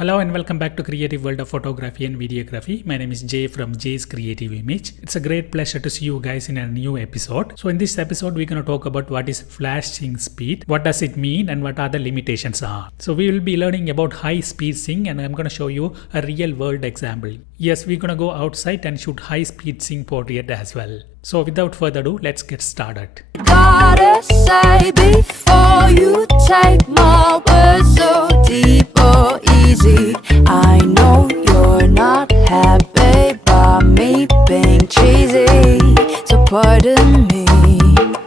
Hello and welcome back to Creative World of Photography and Videography. My name is Jay from Jay's Creative Image. It's a great pleasure to see you guys in a new episode. So in this episode, we're going to talk about what is flash sync speed, what does it mean, and what are the limitations are. So we will be learning about high speed sync, and I'm going to show you a real world example. Yes, we're going to go outside and shoot high speed sync portrait as well. So without further ado, let's get started. Gotta say before you take my words so deep or easy, I know you're not happy by me being cheesy, so pardon me.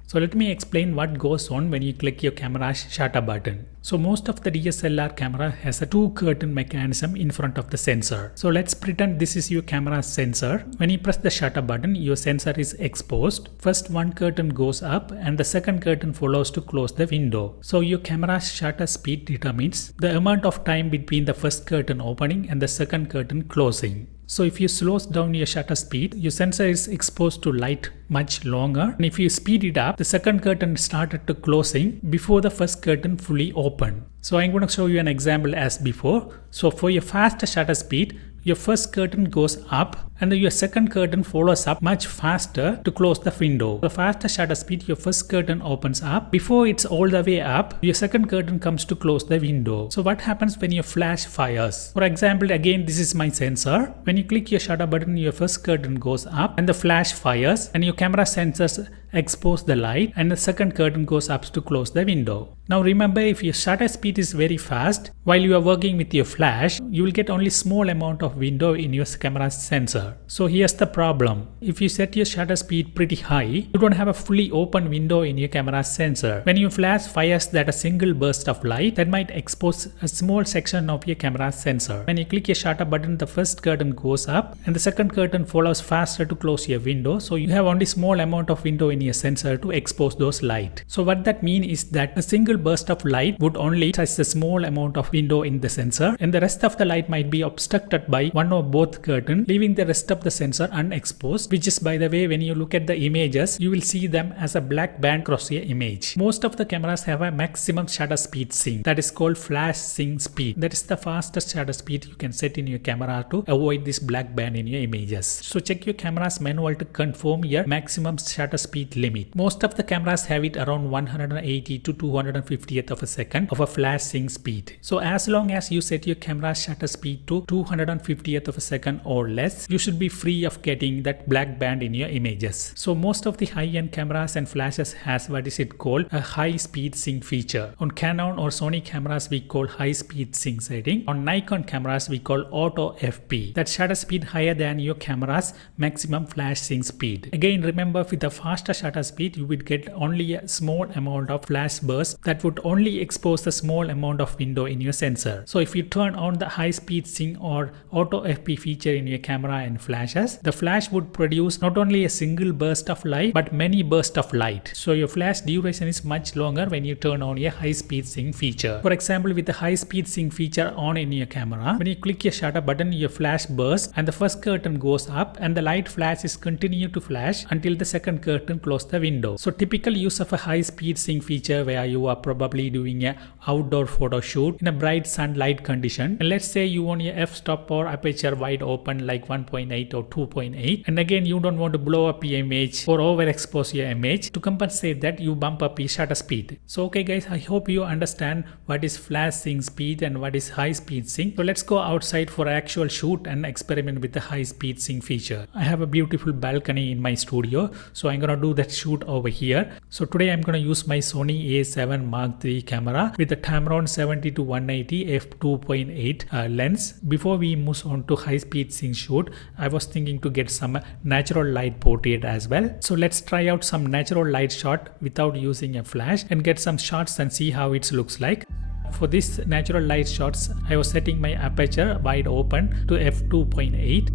So let me explain what goes on when you click your camera's shutter button. So most of the DSLR camera has a two curtain mechanism in front of the sensor. So let's pretend this is your camera's sensor. When you press the shutter button, your sensor is exposed. First one curtain goes up and the second curtain follows to close the window. So your camera's shutter speed determines the amount of time between the first curtain opening and the second curtain closing. So if you slow down your shutter speed, your sensor is exposed to light much longer, and if you speed it up, the second curtain started to closing before the first curtain fully opened. So I'm going to show you an example as before. So for your fast shutter speed, your first curtain goes up and your second curtain follows up much faster to close the window. The faster shutter speed, your first curtain opens up. Before it's all the way up, your second curtain comes to close the window. So what happens when your flash fires? For example, again, this is my sensor. When you click your shutter button, your first curtain goes up and the flash fires and your camera sensors expose the light and the second curtain goes up to close the window. Now remember, if your shutter speed is very fast, while you are working with your flash, you will get only small amount of window in your camera's sensor. So here's the problem. If you set your shutter speed pretty high, you don't have a fully open window in your camera's sensor. When your flash fires that a single burst of light, that might expose a small section of your camera's sensor. When you click your shutter button, the first curtain goes up and the second curtain follows faster to close your window. So you have only small amount of window in your sensor to expose those light. So what that means is that a single burst of light would only touch the small amount of window in the sensor, and the rest of the light might be obstructed by one or both curtain, leaving the rest of the sensor unexposed, which is, by the way, when you look at the images, you will see them as a black band across your image. Most of the cameras have a maximum shutter speed sync that is called flash sync speed. That is the fastest shutter speed you can set in your camera to avoid this black band in your images. So check your camera's manual to confirm your maximum shutter speed limit. Most of the cameras have it around 180 to 250th of a second of a flash sync speed. So as long as you set your camera's shutter speed to 250th of a second or less, you should be free of getting that black band in your images. So most of the high-end cameras and flashes has what is it called a high speed sync feature. On Canon or Sony cameras we call high speed sync setting. On Nikon cameras we call auto FP. That shutter speed higher than your camera's maximum flash sync speed. Again, remember, with a faster shutter speed you would get only a small amount of flash burst that would only expose the small amount of window in your sensor. So if you turn on the high speed sync or auto FP feature in your camera and flashes, the flash would produce not only a single burst of light but many bursts of light. So your flash duration is much longer when you turn on your high speed sync feature. For example, with the high speed sync feature on in your camera, when you click your shutter button, your flash bursts and the first curtain goes up and the light flashes continue to flash until the second curtain closes the window. So typical use of a high speed sync feature where you are probably doing a outdoor photo shoot in a bright sunlight condition, and let's say you want your f-stop or aperture wide open like 1.8 or 2.8, and again you don't want to blow up your image or overexpose your image. To compensate that, you bump up your shutter speed. So okay guys, I hope you understand what is flash sync speed and what is high speed sync. So let's go outside for an actual shoot and experiment with the high speed sync feature. I have a beautiful balcony in my studio, so I'm gonna do that shoot over here. So today I'm gonna use my Sony a7 Mark III camera with the Tamron 70-180 f2.8 lens. Before we move on to high speed sync shoot, I was thinking to get some natural light portrait as well. So let's try out some natural light shot without using a flash and get some shots and see how it looks like. For this natural light shots, I was setting my aperture wide open to f2.8.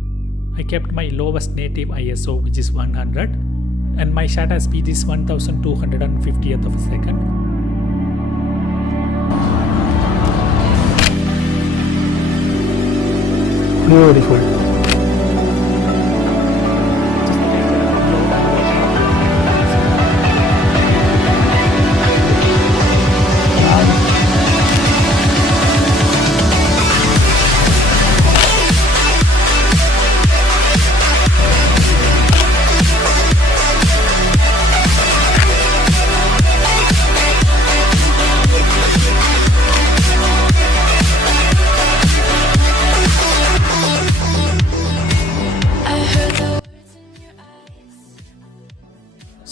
I kept my lowest native ISO, which is 100, and my shutter speed is 1250th of a second. Beautiful.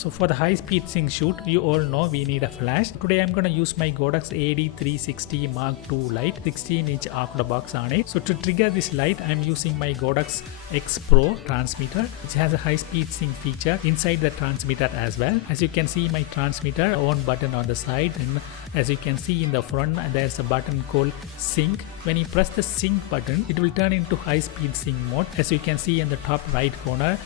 So for the high speed sync shoot, you all know we need a flash. Today I'm gonna use my Godox AD360 Mark II light, 16-inch arced box on it. So to trigger this light, I'm using my Godox X Pro transmitter, which has a high speed sync feature inside the transmitter as well. As you can see, my transmitter on button on the side, and as you can see in the front, there's a button called sync. When you press the sync button, it will turn into high speed sync mode, as you can see in the top right corner.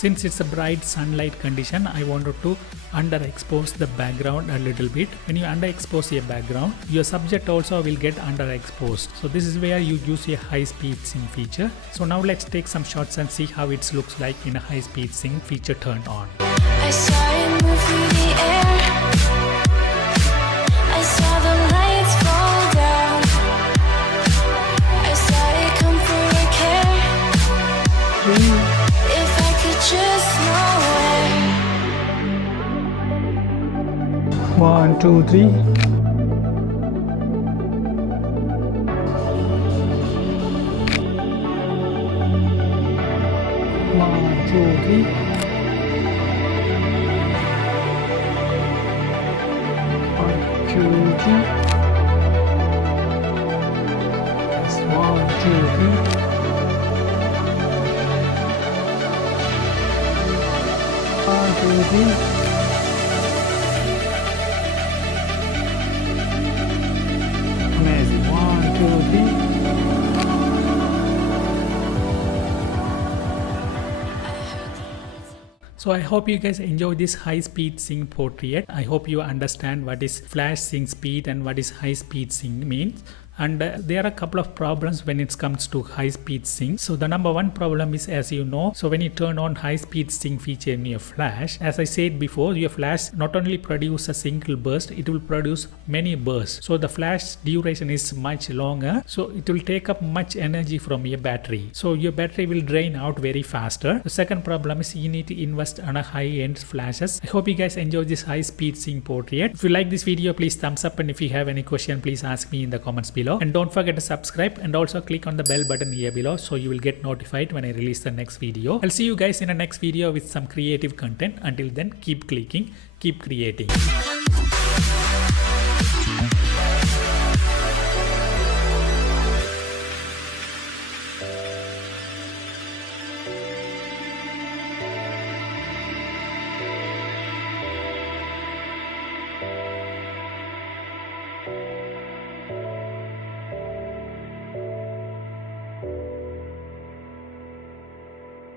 Since it's a bright sunlight condition, I wanted to underexpose the background a little bit. When you underexpose a background, your subject also will get underexposed. So this is where you use a high speed sync feature. So now let's take some shots and see how it looks like in a high speed sync feature turned on. I saw it move through the air. I saw the lights fall down. I saw it come for a care. If I could just know where. 1, 2, 3. 1, 2, 3. 1, 2, 3. Yes, 1, 2, 3. 1, 2, 3. Amazing. 1, 2, 3. So I hope you guys enjoy this high speed sync portrait. I hope you understand what is flash sync speed and what is high speed sync means. And there are a couple of problems when it comes to high speed sync. So the number one problem is, as you know, so when you turn on high speed sync feature in your flash, as I said before, your flash not only produce a single burst, it will produce many bursts. So the flash duration is much longer, so it will take up much energy from your battery. So your battery will drain out very faster. The second problem is you need to invest on a high-end flashes. I hope you guys enjoy this high speed sync portrait. If you like this video, please thumbs up, and if you have any question, please ask me in the comments below. And don't forget to subscribe and also click on the bell button here below so you will get notified when I release the next video. I'll see you guys in the next video with some creative content. Until then, keep clicking, keep creating.